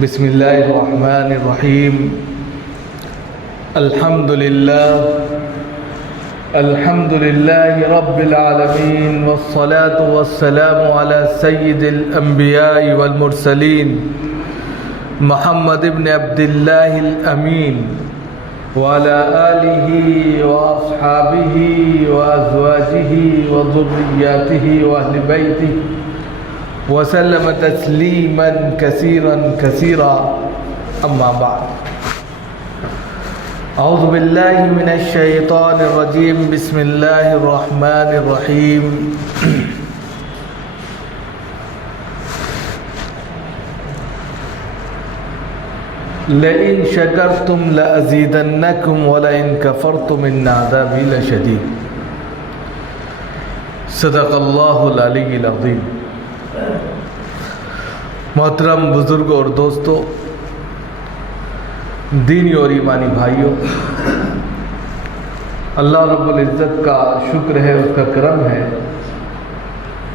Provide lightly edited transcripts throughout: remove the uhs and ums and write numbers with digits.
بسم الله الرحمن الرحيم. الحمد لله رب العالمين، والصلاة والسلام على سيد الأنبياء والمرسلين محمد بن عبد الله الأمين وعلى آله وأصحابه وأزواجه وذرياته وأهل بيته وسلم تسليما كثيرا أما بعد. أعوذ بالله من الشيطان الرجيم. بسم الله الرحمن الرحيم. لئن شكرتم لأزيدنكم ولئن كفرتم إن عذابي لشديد. صدق اللہ العلی العظیم. محترم بزرگوں اور دوستوں، دینی اور ایمانی بھائیوں، اللہ رب العزت کا شکر ہے، اس کا کرم ہے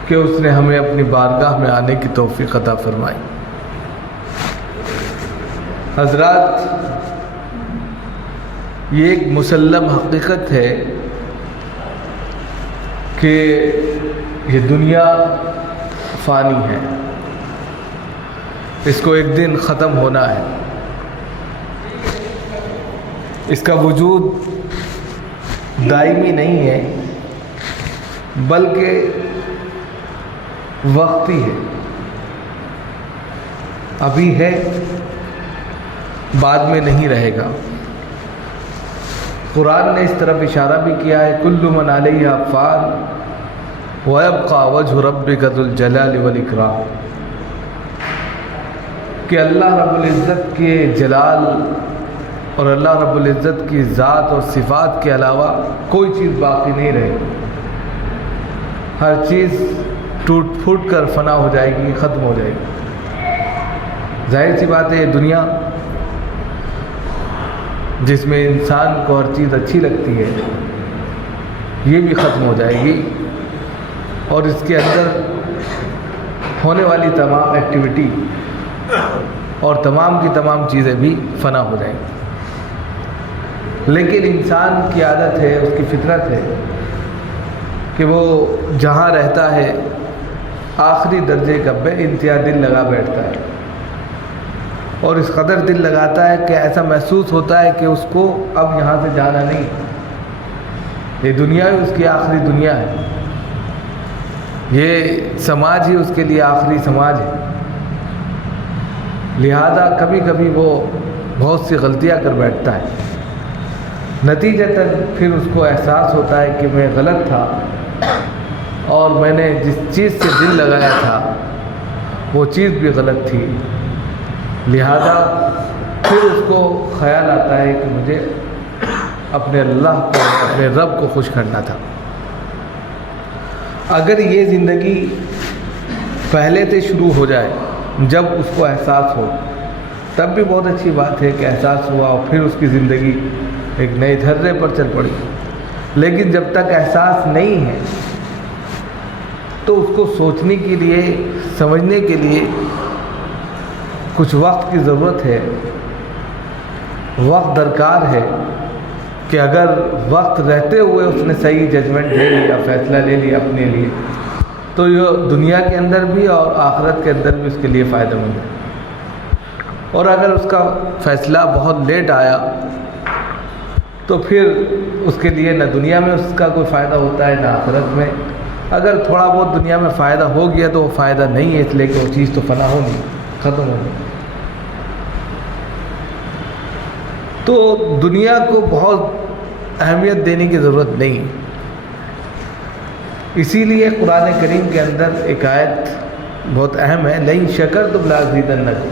کہ اس نے ہمیں اپنی بارگاہ میں آنے کی توفیق عطا فرمائی. حضرات، یہ ایک مسلم حقیقت ہے کہ یہ دنیا فانی ہے، اس کو ایک دن ختم ہونا ہے. اس کا وجود دائمی نہیں ہے بلکہ وقتی ہے. ابھی ہے، بعد میں نہیں رہے گا. قرآن نے اس طرف اشارہ بھی کیا ہے، کل من علیہا فان وَيَبْقَى وَجْهُ رَبِّكَ ذُو الْجَلَالِ وَالْإِكْرَامِ، کہ اللہ رب العزت کے جلال اور اللہ رب العزت کی ذات اور صفات کے علاوہ کوئی چیز باقی نہیں رہے گی. ہر چیز ٹوٹ پھوٹ کر فنا ہو جائے گی، ختم ہو جائے گی. ظاہر سی بات ہے، یہ دنیا جس میں انسان کو ہر چیز اچھی لگتی ہے، یہ بھی ختم ہو جائے گی، اور اس کے اندر ہونے والی تمام ایکٹیویٹی اور تمام کی تمام چیزیں بھی فنا ہو جائیں گی. لیکن انسان کی عادت ہے، اس کی فطرت ہے کہ وہ جہاں رہتا ہے آخری درجے کا بے انتہا دل لگا بیٹھتا ہے، اور اس قدر دل لگاتا ہے کہ ایسا محسوس ہوتا ہے کہ اس کو اب یہاں سے جانا نہیں. یہ دنیا ہی اس کی آخری دنیا ہے، یہ سماج ہی اس کے لیے آخری سماج ہے. لہذا کبھی کبھی وہ بہت سی غلطیاں کر بیٹھتا ہے. نتیجتاً پھر اس کو احساس ہوتا ہے کہ میں غلط تھا، اور میں نے جس چیز سے دل لگایا تھا وہ چیز بھی غلط تھی. لہذا پھر اس کو خیال آتا ہے کہ مجھے اپنے اللہ کو، اپنے رب کو خوش کرنا تھا. اگر یہ زندگی پہلے سے شروع ہو جائے، جب اس کو احساس ہو، تب بھی بہت اچھی بات ہے کہ احساس ہوا اور پھر اس کی زندگی ایک نئے دھرے پر چل پڑی. لیکن جب تک احساس نہیں ہے تو اس کو سوچنے کے لیے، سمجھنے کے لیے کچھ وقت کی ضرورت ہے. وقت درکار ہے کہ اگر وقت رہتے ہوئے اس نے صحیح ججمنٹ لے لیا، فیصلہ لے لیا اپنے لیے، تو یہ دنیا کے اندر بھی اور آخرت کے اندر بھی اس کے لیے فائدہ مند ہے. اور اگر اس کا فیصلہ بہت لیٹ آیا تو پھر اس کے لیے نہ دنیا میں اس کا کوئی فائدہ ہوتا ہے، نہ آخرت میں. اگر تھوڑا بہت دنیا میں فائدہ ہو گیا تو وہ فائدہ نہیں ہے، اس لیے کہ وہ چیز تو فنا ہوگی، ختم ہوگی. تو دنیا کو بہت اہمیت دینے کی ضرورت نہیں. اسی لیے قرآن کریم کے اندر ایک آیت بہت اہم ہے، لئن شکرتم لأزیدنکم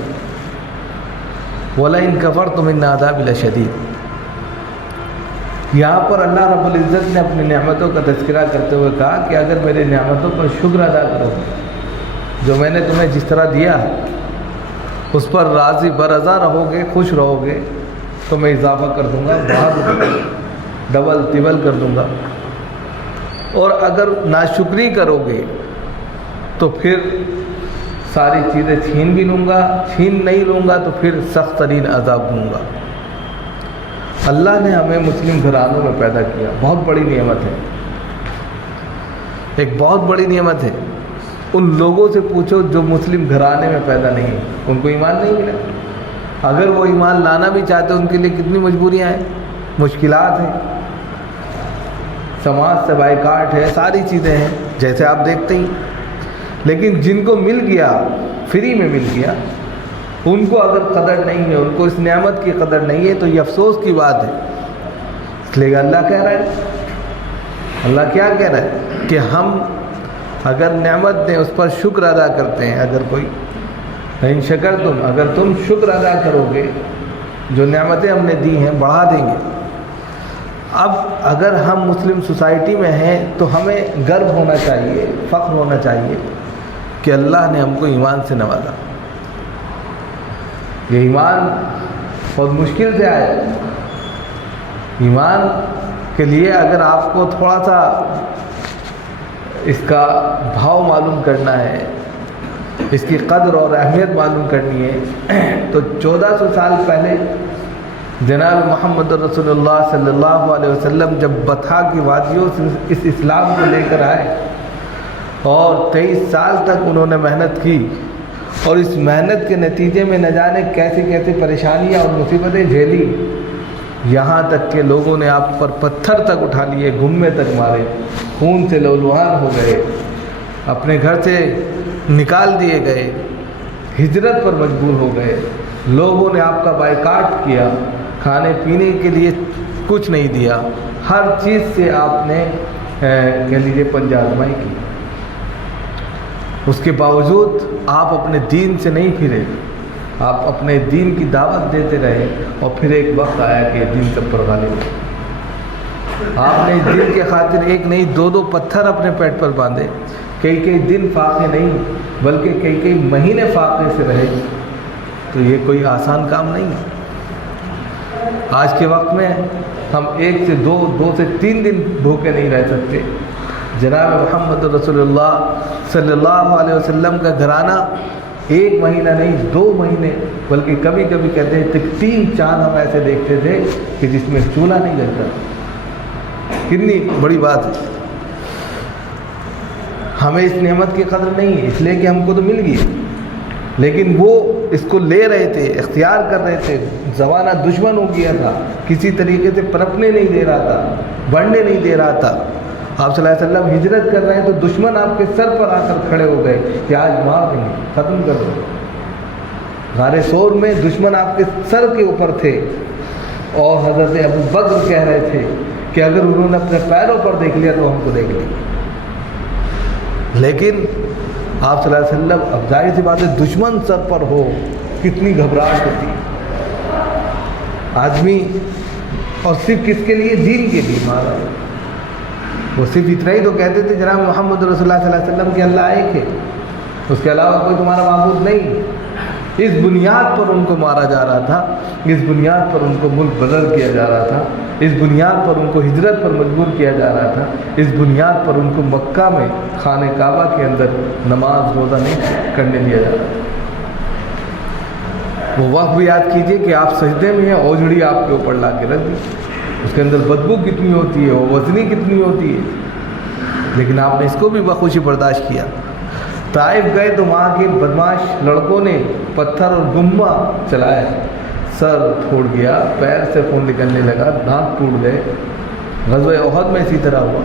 ولئن کفرتم ان عذابی لشدید. یہاں پر اللہ رب العزت نے اپنی نعمتوں کا تذکرہ کرتے ہوئے کہا کہ اگر میرے نعمتوں پر شکر ادا کرو، جو میں نے تمہیں جس طرح دیا اس پر راضی برضا رہو گے، خوش رہو گے، تو میں اضافہ کر دوں گا، بڑھا دوں گا، ڈبل ٹبل کر دوں گا. اور اگر ناشکری کرو گے تو پھر ساری چیزیں چھین بھی لوں گا، چھین نہیں لوں گا تو پھر سخت ترین عذاب دوں گا۔ اللہ نے ہمیں مسلم گھرانوں میں پیدا کیا، بہت بڑی نعمت ہے، ایک بہت بڑی نعمت ہے۔ ان لوگوں سے پوچھو جو مسلم گھرانے میں پیدا نہیں ہیں، ان کو ایمان نہیں ملا۔ اگر وہ ایمان لانا بھی چاہتے ان کے لیے کتنی مجبوریاں ہیں، مشکلات ہیں، سماج سے بائیکاٹ ہے، ساری چیزیں ہیں جیسے آپ دیکھتے ہی۔ لیکن جن کو مل گیا، فری میں مل گیا، ان کو اگر قدر نہیں ہے، ان کو اس نعمت کی قدر نہیں ہے تو یہ افسوس کی بات ہے۔ اس لیے اللہ کہہ رہا ہے، اللہ کیا کہہ رہا ہے کہ ہم اگر نعمت دیں اس پر شکر ادا کرتے ہیں، اگر کوئی ان شکر تم، اگر تم شکر ادا کرو گے، جو نعمتیں ہم نے دی ہیں بڑھا دیں گے۔ اب اگر ہم مسلم سوسائٹی میں ہیں تو ہمیں گرو ہونا چاہیے، فخر ہونا چاہیے کہ اللہ نے ہم کو ایمان سے نوازا۔ یہ ایمان بہت مشکل سے آیا۔ ایمان کے لیے اگر آپ کو تھوڑا سا اس کا بھاؤ معلوم کرنا ہے، اس کی قدر اور اہمیت معلوم کرنی ہے تو 1400 سال پہلے جناب محمد رسول اللہ صلی اللہ علیہ وسلم جب بطحا کی وادیوں سے اس اسلام کو لے کر آئے اور 23 سال تک انہوں نے محنت کی، اور اس محنت کے نتیجے میں نہ جانے کیسی کیسی پریشانیاں اور مصیبتیں جھیلی، یہاں تک کہ لوگوں نے آپ پر پتھر تک اٹھا لیے، گھمے تک مارے، خون سے لہولہان ہو گئے، اپنے گھر سے نکال دیے گئے، ہجرت پر مجبور ہو گئے، لوگوں نے آپ کا بائیکاٹ کیا، کھانے پینے کے لیے کچھ نہیں دیا، ہر چیز سے آپ نے کہہ لیجیے پنجہ آزمائی کی۔ اس کے باوجود آپ اپنے دین سے نہیں پھرے، آپ اپنے دین کی دعوت دیتے رہے، اور پھر ایک وقت آیا کہ دین سب پر غالب ہو۔ آپ نے دین کے خاطر ایک نہیں 2 پتھر اپنے پیٹ پر باندھے، کئی دن فاقے نہیں بلکہ کئی مہینے فاقے سے رہے، تو یہ کوئی آسان کام نہیں ہے۔ آج کے وقت میں ہم 1 سے 2 سے 3 دن بھوکے نہیں رہ سکتے۔ جناب محمد رسول اللہ صلی اللہ علیہ وسلم کا گھرانہ 1 مہینہ نہیں 2 مہینے، بلکہ کبھی کبھی کہتے ہیں کہ 3 چاند ہم ایسے دیکھتے تھے کہ جس میں چولہا نہیں جلتا۔ کتنی بڑی بات ہے۔ ہمیں اس نعمت کی قدر نہیں ہے، اس لیے کہ ہم کو تو مل گئی، لیکن وہ اس کو لے رہے تھے، اختیار کر رہے تھے۔ زمانہ دشمن ہو گیا تھا، کسی طریقے سے پنپنے نہیں دے رہا تھا، بڑھنے نہیں دے رہا تھا۔ آپ صلی اللہ علیہ وسلم ہجرت کر رہے ہیں تو دشمن آپ کے سر پر آ کر کھڑے ہو گئے کہ آج مار دیں گے، ختم کر دو۔ غار ثور میں دشمن آپ کے سر کے اوپر تھے، اور حضرت ابو بکر کہہ رہے تھے کہ اگر انہوں نے اپنے پیروں پر دیکھ لیا تو ہم کو دیکھ لیں۔ لیکن آپ صلی اللہ علیہ وسلم، اب ظاہر سی بات ہے دشمن سر پر ہو کتنی گھبراہٹ ہوتی آدمی، اور صرف کس کے لیے؟ دین کے لیے مارا۔ وہ صرف اتنا ہی تو کہتے تھے جناب محمد رسول اللہ صلی اللہ علیہ وسلم کہ اللہ ایک ہے، اس کے علاوہ کوئی تمہارا معبود نہیں۔ اس بنیاد پر ان کو مارا جا رہا تھا، اس بنیاد پر ان کو ملک بدل کیا جا رہا تھا، اس بنیاد پر ان کو ہجرت پر مجبور کیا جا رہا تھا، اس بنیاد پر ان کو مکہ میں خانہ کعبہ کے اندر نماز روزہ نہیں کرنے دیا جا رہا تھا۔ وہ وقت بھی یاد کیجئے کہ آپ سجدے میں ہیں، اوجھڑی آپ کے اوپر لا کے رکھ دی، اس کے اندر بدبو کتنی ہوتی ہے، وزنی کتنی ہوتی ہے، لیکن آپ نے اس کو بھی بخوشی برداشت کیا۔ طائف گئے تو وہاں کے بدماش لڑکوں نے پتھر اور گمبا چلایا، سر پھوڑ گیا، پیر سے خون نکلنے لگا، دانت ٹوٹ گئے۔ غزوہ احد میں اسی طرح ہوا،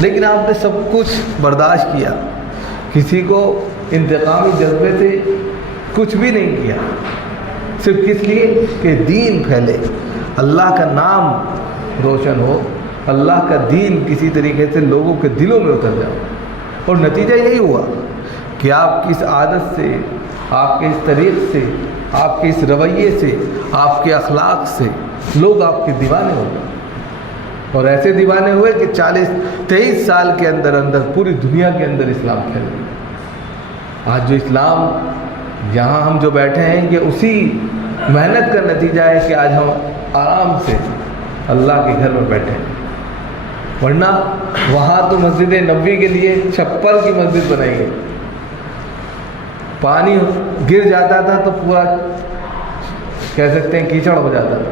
لیکن آپ نے سب کچھ برداشت کیا، کسی کو انتقامی جذبے سے کچھ بھی نہیں کیا، صرف کس لیے کہ دین پھیلے، اللہ کا نام روشن ہو، اللہ کا دین کسی طریقے سے لوگوں کے دلوں میں اتر جائے۔ اور نتیجہ یہی ہوا کہ آپ کی اس عادت سے، آپ کے اس طریق سے، آپ کے اس رویے سے، آپ کے اخلاق سے لوگ آپ کے دیوانے ہو گئے، اور ایسے دیوانے ہوئے کہ 23 سال کے اندر پوری دنیا کے اندر اسلام پھیل گیا۔ آج جو اسلام یہاں ہم جو بیٹھے ہیں یہ اسی محنت کا نتیجہ ہے کہ آج ہم آرام سے اللہ کے گھر میں بیٹھے ہیں، ورنہ وہاں تو مسجد نبوی کے لیے چھپر کی مسجد بنائی ہے، پانی گر جاتا تھا تو پورا کہہ سکتے ہیں کیچڑ ہو جاتا تھا،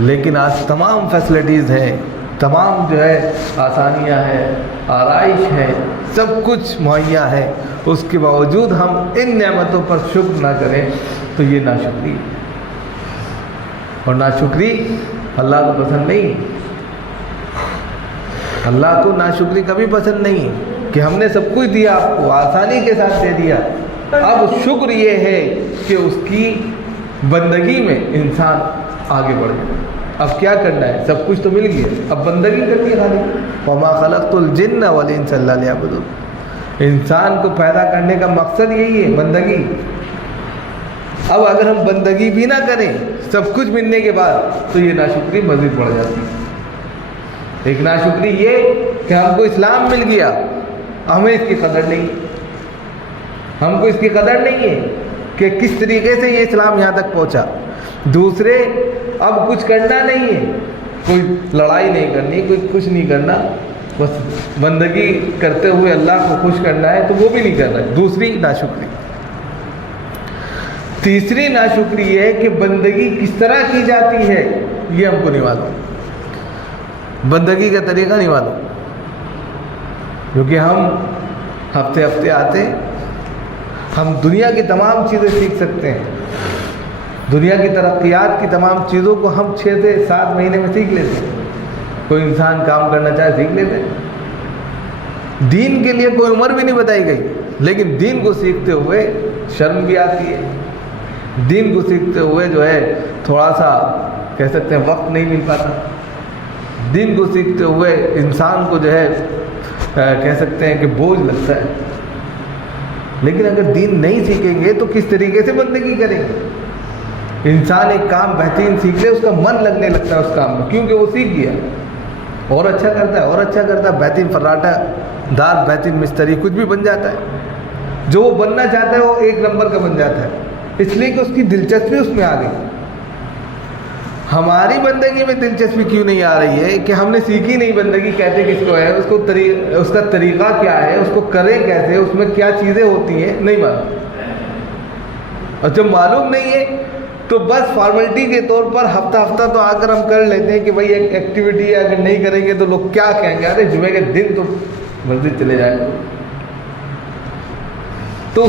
لیکن آج تمام فیسلٹیز ہیں، تمام جو ہے آسانیاں ہیں، آرائش ہے، سب کچھ مہیا ہے، اس کے باوجود ہم ان نعمتوں پر شکر نہ کریں تو یہ ناشکری ہے، اور ناشکری اللہ کو پسند نہیں ہے۔ اللہ کو ناشکری کبھی پسند نہیں ہے کہ ہم نے سب کچھ دیا آپ کو، آسانی کے ساتھ دے دیا، اب شکر یہ ہے کہ اس کی بندگی میں انسان آگے بڑھ جائے۔ اب کیا کرنا ہے؟ سب کچھ تو مل گیا، اب بندگی کرنی ہے خالی۔ وَمَا خَلَقْتُ الْجِنَّ وَالْإِنسَ إِلَّا لِيَعْبُدُونِ، انسان کو پیدا کرنے کا مقصد یہی ہے، بندگی۔ اب اگر ہم بندگی بھی نہ کریں سب کچھ ملنے کے بعد تو یہ ناشکری مزید بڑھ جاتی ہے۔ ایک ناشکری یہ کہ ہم کو اسلام مل گیا، ہمیں اس کی قدر نہیں، ہم کو اس کی قدر نہیں ہے کہ کس طریقے سے یہ اسلام یہاں تک پہنچا۔ دوسرے، اب کچھ کرنا نہیں ہے، کوئی لڑائی نہیں کرنی، کوئی کچھ نہیں کرنا، بس بندگی کرتے ہوئے اللہ کو خوش کرنا ہے تو وہ بھی نہیں کر رہا ہے، دوسری ناشکری۔ تیسری ناشکری یہ ہے کہ بندگی کس طرح کی جاتی ہے یہ ہم کو نہیں معلوم، بندگی کا طریقہ نہیں معلوم، کیونکہ ہم ہفتے ہفتے آتے، ہم دنیا کی تمام چیزیں سیکھ سکتے ہیں، دنیا کی ترقیات کی تمام چیزوں کو ہم 6 سے 7 مہینے میں سیکھ لیتے ہیں۔ کوئی انسان کام کرنا چاہے سیکھ لیتے ہیں، دین کے لیے کوئی عمر بھی نہیں بتائی گئی، لیکن دین کو سیکھتے ہوئے شرم بھی آتی ہے، دین کو سیکھتے ہوئے جو ہے تھوڑا سا کہہ سکتے ہیں وقت نہیں مل پاتا، دین کو سیکھتے ہوئے انسان کو جو ہے کہہ سکتے ہیں کہ بوجھ لگتا ہے۔ لیکن اگر دین نہیں سیکھیں گے تو کس طریقے سے بندگی کریں گے؟ انسان ایک کام بہترین سیکھ لے، اس کا من لگنے لگتا ہے اس کام میں، کیونکہ وہ سیکھ گیا، اور اچھا کرتا ہے، اور اچھا کرتا ہے، بہترین فراٹا دار، بہترین مستری، کچھ بھی بن جاتا ہے، جو وہ بننا چاہتا ہے وہ 1 نمبر کا بن جاتا ہے، اس لیے کہ اس کی دلچسپی اس میں آ گئی۔ ہماری بندگی میں دلچسپی کیوں نہیں آ رہی ہے کہ ہم نے سیکھی نہیں بندگی کہتے کس کو ہے، اس کا طریقہ کیا ہے، اس کو کریں کیسے، اس میں کیا چیزیں ہوتی ہیں، نہیں معلوم۔ اور جب معلوم نہیں ہے تو بس فارمیلٹی کے طور پر ہفتہ ہفتہ تو آ کر ہم کر لیتے ہیں کہ بھائی ایک ایکٹیویٹی ہے، اگر نہیں کریں گے تو لوگ کیا کہیں گے، ارے جمعے کے دن تو مسجد چلے جائیں گے، تو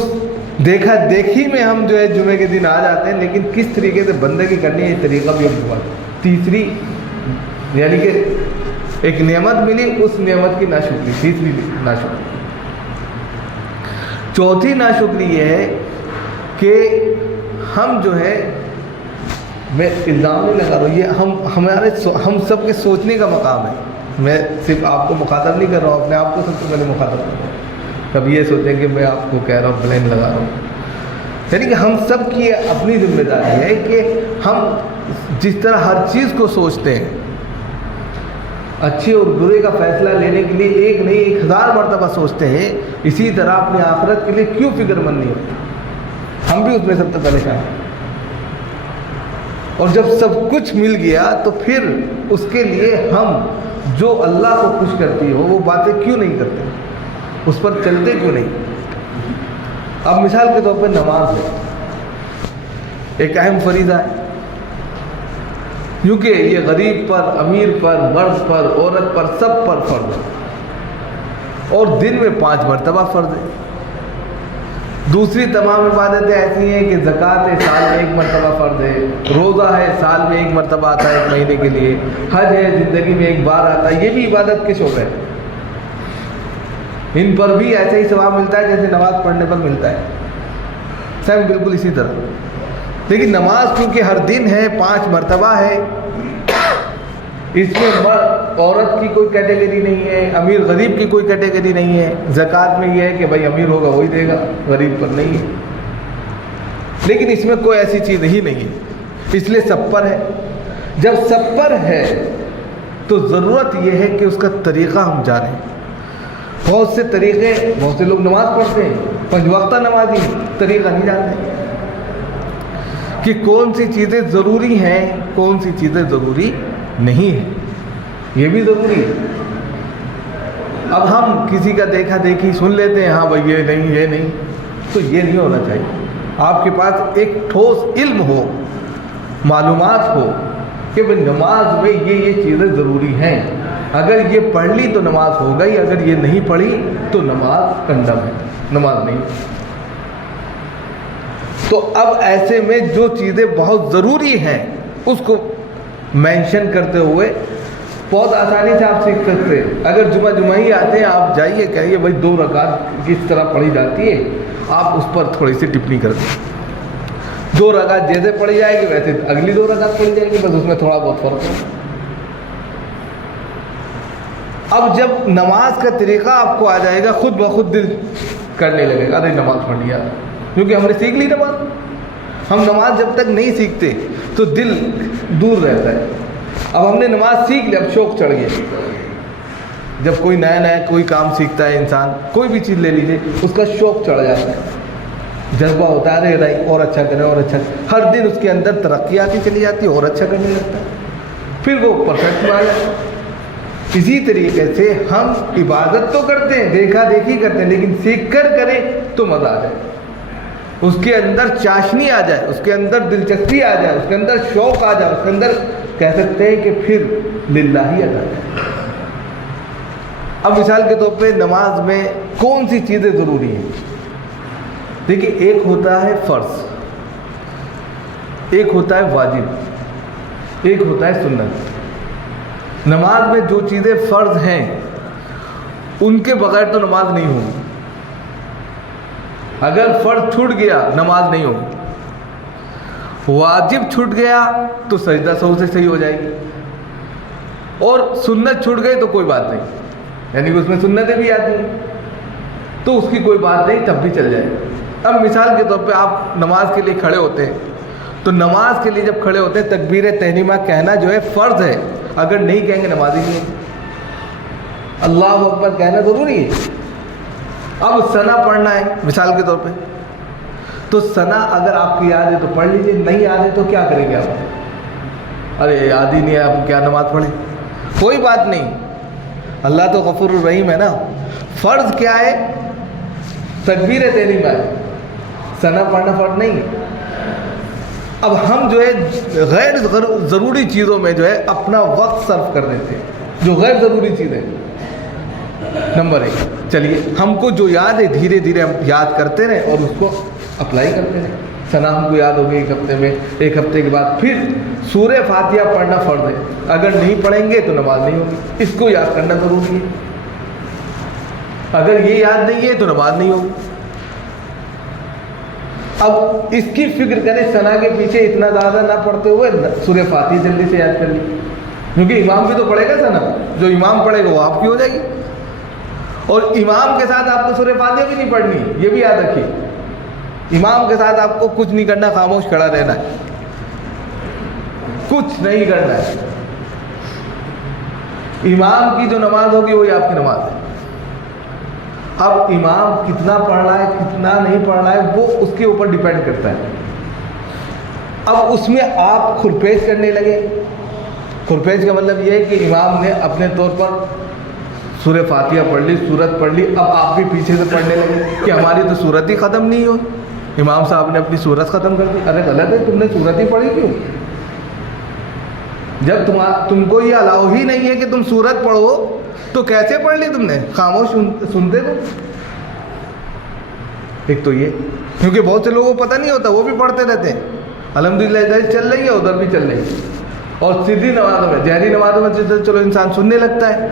دیکھا دیکھی میں ہم جو ہے جمعے کے دن آ جاتے ہیں، لیکن کس طریقے سے بندگی کرنی ہے یہ طریقہ بھی ہم کو۔ تیسری یعنی کہ ایک نعمت ملی، اس نعمت کی ناشکری، تیسری ناشکری۔ چوتھی ناشکری یہ ہے کہ ہم جو ہے، میں الزام نہیں لگا رہا ہوں، یہ ہم سب کے سوچنے کا مقام ہے، میں صرف آپ کو مخاطب نہیں کر رہا ہوں، اپنے آپ کو سب سے پہلے مخاطب کر رہا ہوں۔ کبھی یہ سوچیں کہ میں آپ کو کہہ رہا ہوں، بلین لگا رہا ہوں، یعنی کہ ہم سب کی اپنی ذمہ داری ہے کہ ہم جس طرح ہر چیز کو سوچتے ہیں، اچھے اور برے کا فیصلہ لینے کے لیے 1 نہیں 1000 مرتبہ سوچتے ہیں، اسی طرح اپنی آخرت کے لیے کیوں فکر مند نہیں ہوتے؟ ہم بھی اس میں سب سے پریشان ہیں، اور جب سب کچھ مل گیا تو پھر اس کے لیے ہم جو اللہ کو خوش کرتی ہو وہ باتیں کیوں نہیں کرتے، اس پر چلتے کیوں نہیں؟ اب مثال کے طور پر نماز ہے، ایک اہم فریضہ ہے، کیونکہ یہ غریب پر، امیر پر، مرد پر، عورت پر، سب پر فرض ہے، اور دن میں 5 مرتبہ فرض ہے۔ دوسری تمام عبادتیں ایسی ہیں کہ زکوٰۃ ہے، سال میں 1 مرتبہ فرض ہے، روزہ ہے، سال میں 1 مرتبہ آتا ہے 1 مہینے کے لیے، حج ہے، زندگی میں 1 بار آتا ہے، یہ بھی عبادت کے شعبے ہیں، ان پر بھی ایسے ہی ثواب ملتا ہے جیسے نماز پڑھنے پر ملتا ہے، سیم بالکل اسی طرح۔ لیکن نماز کیونکہ ہر دن ہے، 5 مرتبہ ہے، اس میں مرد عورت کی کوئی کیٹیگری نہیں ہے، امیر غریب کی کوئی کیٹیگری نہیں ہے۔ زکوٰۃ میں یہ ہے کہ بھائی امیر ہوگا وہی دے گا، غریب پر نہیں ہے، لیکن اس میں کوئی ایسی چیز ہی نہیں ہے، اس لیے سب پر ہے۔ جب سب پر ہے تو ضرورت یہ ہے کہ اس کا طریقہ ہم جانیں۔ بہت سے طریقے، بہت سے لوگ نماز پڑھتے ہیں، 5 وقتہ نمازی، طریقہ نہیں جانتے کہ کون سی چیزیں ضروری ہیں، کون سی چیزیں ضروری نہیں ہیں، یہ بھی ضروری ہے۔ اب ہم کسی کا دیکھا دیکھی سن لیتے ہیں، ہاں بھائی یہ نہیں، تو یہ نہیں ہونا چاہیے۔ آپ کے پاس ایک ٹھوس علم ہو، معلومات ہو کہ بھائی نماز میں یہ چیزیں ضروری ہیں، اگر یہ پڑھ لی تو نماز ہو گئی، اگر یہ نہیں پڑھی تو نماز کنڈم ہے، نماز نہیں۔ تو اب ایسے میں جو چیزیں بہت ضروری ہیں اس کو مینشن کرتے ہوئے بہت آسانی سے آپ سیکھ سکتے ہیں۔ اگر جمعہ ہی آتے ہیں، آپ جائیے کہیے بھائی 2 رکعت کس طرح پڑھی جاتی ہے، آپ اس پر تھوڑی سی ٹپنی کر دیں۔ 2 رکعت جیسے پڑھی جائے گی ویسے اگلی 2 رکعت پڑھی جائے گی، بس اس میں تھوڑا بہت فرق ہے۔ اب جب نماز کا طریقہ آپ کو آ جائے گا، خود بخود دل کرنے لگے گا ارے نماز پڑھ لیا، کیونکہ ہم نے سیکھ لی نماز۔ ہم نماز جب تک نہیں سیکھتے تو دل دور رہتا ہے۔ اب ہم نے نماز سیکھ لی، اب شوق چڑھ گیا۔ جب کوئی نیا کوئی کام سیکھتا ہے انسان، کوئی بھی چیز لے لیجیے، اس کا شوق چڑھ جاتا ہے، جذبہ ہوتا ہے ارے اور اچھا کریں اور اچھا، ہر دن اس کے اندر ترقی آتی چلی جاتی ہے اور اچھا کرنے لگتا ہے، پھر وہ پرفیکٹ آ جاتا ہے۔ اسی طریقے سے ہم عبادت تو کرتے ہیں، دیکھا دیکھی کرتے ہیں، لیکن سیکھ کر کریں تو مزہ آ جائے، اس کے اندر چاشنی آ جائے، اس کے اندر دلچسپی آ جائے، اس کے اندر شوق آ جائے، اس کے اندر کہہ سکتے ہیں کہ پھر للہیت آ جائے۔ اب مثال کے طور پہ نماز میں کون سی چیزیں ضروری ہیں؟ دیکھیے، ایک ہوتا ہے فرض، ایک ہوتا ہے واجب، ایک ہوتا ہے سنت۔ نماز میں جو چیزیں فرض ہیں ان کے بغیر تو نماز نہیں ہوگی۔ اگر فرض چھوٹ گیا نماز نہیں ہوگی، واجب چھوٹ گیا تو سجدہ سہو سے صحیح ہو جائے گی، اور سنت چھوٹ گئی تو کوئی بات نہیں، یعنی کہ اس میں سنتیں بھی آتی ہیں تو اس کی کوئی بات نہیں، تب بھی چل جائے گا۔ اب مثال کے طور پہ آپ نماز کے لیے کھڑے ہوتے ہیں، تو نماز کے لیے جب کھڑے ہوتے ہیں تکبیر تحریمہ کہنا جو ہے فرض ہے، اگر نہیں کہیں گے نماز ہی نہیں ہے۔ اللہ اکبر کہنا ضروری ہے۔ اب ثنا پڑھنا ہے مثال کے طور پہ، تو ثنا اگر آپ کی یاد ہے تو پڑھ لیجیے، نہیں یاد ہے تو کیا کریں گے آپ؟ ارے یاد ہی نہیں ہے، آپ کیا نماز پڑھیں؟ کوئی بات نہیں، اللہ تو غفور الرحیم ہے نا۔ فرض کیا ہے؟ تکبیر تحریمہ ہے، ثنا پڑھنا فرض نہیں ہے۔ اب ہم جو ہے غیر ضروری چیزوں میں جو ہے اپنا وقت صرف کر دیتے ہیں، جو غیر ضروری چیزیں۔ نمبر 1، چلیے ہم کو جو یاد ہے دھیرے دھیرے ہم یاد کرتے رہیں اور اس کو اپلائی کرتے رہیں۔ ثنا ہم کو یاد ہوگی 1 ہفتے میں، 1 ہفتے کے بعد پھر سورہ فاتحہ پڑھنا فرض ہے، اگر نہیں پڑھیں گے تو نماز نہیں ہوگی، اس کو یاد کرنا ضروری ہے۔ اگر یہ یاد نہیں ہے تو نماز نہیں ہوگی۔ اب اس کی فکر کریں، ثنا کے پیچھے اتنا زیادہ نہ پڑھتے ہوئے سورہ فاتحہ جلدی سے یاد کر لی، کیونکہ امام بھی تو پڑھے گا ثنا، جو امام پڑھے گا وہ آپ کی ہو جائے گی، اور امام کے ساتھ آپ کو سورہ فاتحہ بھی نہیں پڑھنی، یہ بھی یاد رکھیے۔ امام کے ساتھ آپ کو کچھ نہیں کرنا، خاموش کھڑا رہنا ہے، کچھ نہیں کرنا ہے۔ امام کی جو نماز ہوگی وہی آپ کی نماز ہے۔ اب امام کتنا پڑھ رہا ہے کتنا نہیں پڑھ رہا ہے وہ اس کے اوپر ڈیپینڈ کرتا ہے۔ اب اس میں آپ کھرپیش کرنے لگے، کھرپیش کا مطلب یہ ہے کہ امام نے اپنے طور پر سورہ فاتحہ پڑھ لی، سورت پڑھ لی، اب آپ بھی پیچھے سے پڑھنے لگے کہ ہماری تو سورت ہی ختم نہیں ہوئی، امام صاحب نے اپنی سورت ختم کر دی۔ ارے غلط ہے، تم نے سورت ہی پڑھی کیوں؟ جب تم کو یہ الاؤ ہی نہیں ہے کہ تم سورت پڑھو تو کیسے پڑھ لی تم نے؟ خاموش سنتے تو۔ ایک تو یہ، کیونکہ بہت سے لوگوں کو پتہ نہیں ہوتا، وہ بھی پڑھتے رہتے ہیں، الحمدللہ ادھر چل رہی ہے ادھر بھی چل رہی ہے۔ اور سری نمازوں میں، جہری نمازوں میں چلو انسان سننے لگتا ہے،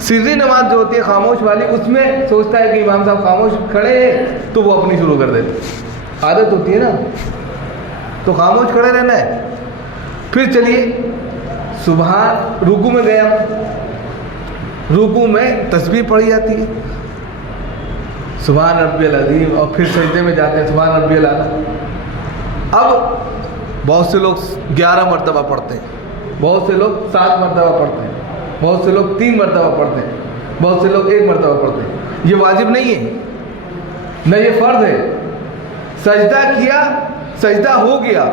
سری نماز جو ہوتی ہے خاموش والی، اس میں سوچتا ہے کہ امام صاحب خاموش کھڑے ہیں تو وہ اپنی شروع کر دیتے، عادت ہوتی ہے نا، تو خاموش کھڑے رہنا ہے۔ پھر چلیے سبحان، رکوع میں گیا، رکوع میں تسبیح پڑھی جاتی ہے سبحان ربی العظیم، اور پھر سجدے میں جاتے ہیں سبحان ربی الاعلیٰ۔ اب بہت سے لوگ 11 مرتبہ پڑھتے ہیں، بہت سے لوگ 7 مرتبہ پڑھتے ہیں، بہت سے لوگ 3 مرتبہ پڑھتے ہیں، بہت سے لوگ 1 مرتبہ پڑھتے ہیں۔ یہ واجب نہیں ہے، نہ یہ فرض ہے۔ سجدہ کیا، سجدہ ہو گیا،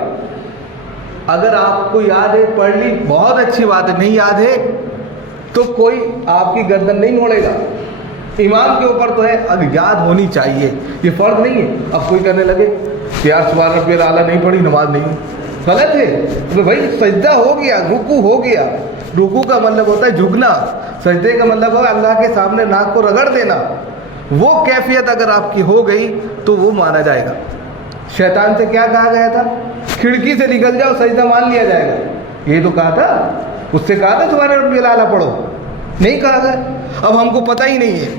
اگر آپ کو یاد ہے پڑھ لی، بہت اچھی بات ہے، نہیں یاد ہے تو کوئی آپ کی گردن نہیں موڑے گا، امام کے اوپر تو ہے، اب یاد ہونی چاہیے، یہ فرض نہیں ہے۔ اب کوئی کہنے لگے کہ یار سبحان ربی الاعلیٰ نہیں پڑھی نماز نہیں، غلط ہے۔ تو بھائی سجدہ ہو گیا، رکوع ہو گیا، رکوع کا مطلب ہوتا ہے جھکنا، سجدے کا مطلب ہے اللہ کے سامنے ناک کو رگڑ دینا، وہ کیفیت اگر آپ کی ہو گئی تو وہ مانا جائے گا۔ شیطان سے کیا کہا گیا تھا؟ کھڑکی سے نکل جاؤ سجدہ مان لیا جائے گا، یہ تو کہا تھا، اس سے کہا تھا سبحان ربی الاعلیٰ پڑھو، نہیں کہا گیا۔ اب ہم کو پتہ ہی نہیں ہے،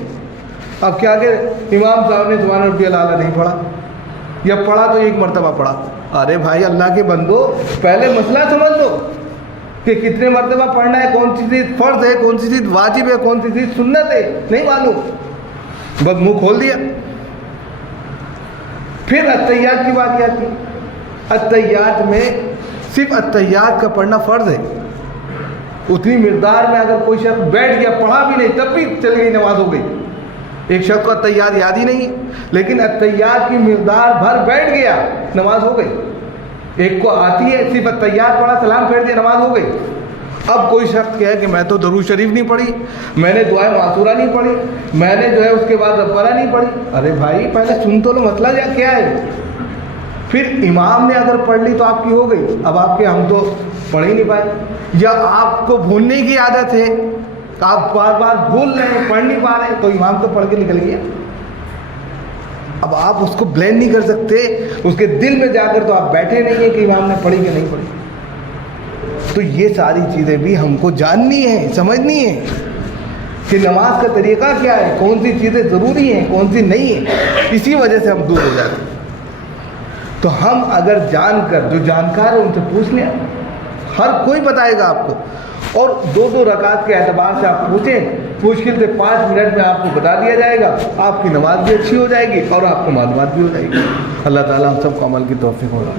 اب کیا کہ امام صاحب نے سبحان ربی الاعلیٰ نہیں پڑھا، یا پڑھا تو ایک مرتبہ پڑھا۔ ارے بھائی اللہ کے بندو، پہلے مسئلہ سمجھ لو کہ کتنے مرتبہ پڑھنا ہے، کون سی چیز فرض ہے، کون سی چیز واجب ہے، کون سی چیز سنت ہے، نہیں معلوم، بس منہ کھول دیا۔ پھر التحیات کی بات آتی، التحیات میں صرف التحیات کا پڑھنا فرض ہے، اتنی مقدار میں اگر کوئی شخص بیٹھ گیا پڑھا بھی نہیں تب بھی چل گئی نماز ہو گئی۔ ایک شخص کو التحیات یاد ہی نہیں لیکن التحیات کی مقدار بھر بیٹھ گیا نماز ہو گئی۔ ایک کو آتی ہے صرف التحیات پڑھا سلام پھیر دیا نماز ہو گئی۔ اب کوئی شخص کہے کہ میں تو درود شریف نہیں پڑھی، میں نے دعائے معصورہ نہیں پڑھی، میں نے جو ہے اس کے بعد ربنا نہیں پڑھی۔ ارے بھائی پہلے سن تو لو مسئلہ کیا ہے۔ پھر امام نے اگر پڑھ لی تو آپ کی ہو گئی، اب آپ کے ہم تو پڑھ ہی نہیں پائے، یا آپ کو بھولنے کی عادت ہے، آپ بار بار بھول رہے ہیں، پڑھ نہیں پا رہے ہیں، تو امام تو پڑھ کے نکل گیا۔ اب آپ اس کو بلیم نہیں کر سکتے، اس کے دل میں جا کر تو آپ بیٹھے نہیں ہیں کہ امام نے پڑھی کہ نہیں پڑھی۔ تو یہ ساری چیزیں بھی ہم کو جاننی ہے، سمجھنی ہے کہ نماز کا طریقہ کیا ہے، کون سی چیزیں ضروری ہیں، کون سی نہیں ہیں، اسی وجہ سے ہم دور ہو جاتے ہیں۔ تو ہم اگر جان کر، جو جانکار ہے ان سے پوچھ لیں، ہر کوئی بتائے گا آپ کو، اور 2 رکعت کے اعتبار سے آپ پوچھیں، مشکل سے 5 منٹ میں آپ کو بتا دیا جائے گا، آپ کی نماز بھی اچھی ہو جائے گی اور آپ کو معلومات بھی ہو جائے گی۔ اللہ تعالیٰ ہم سب کو عمل کی توفیق ہوگا۔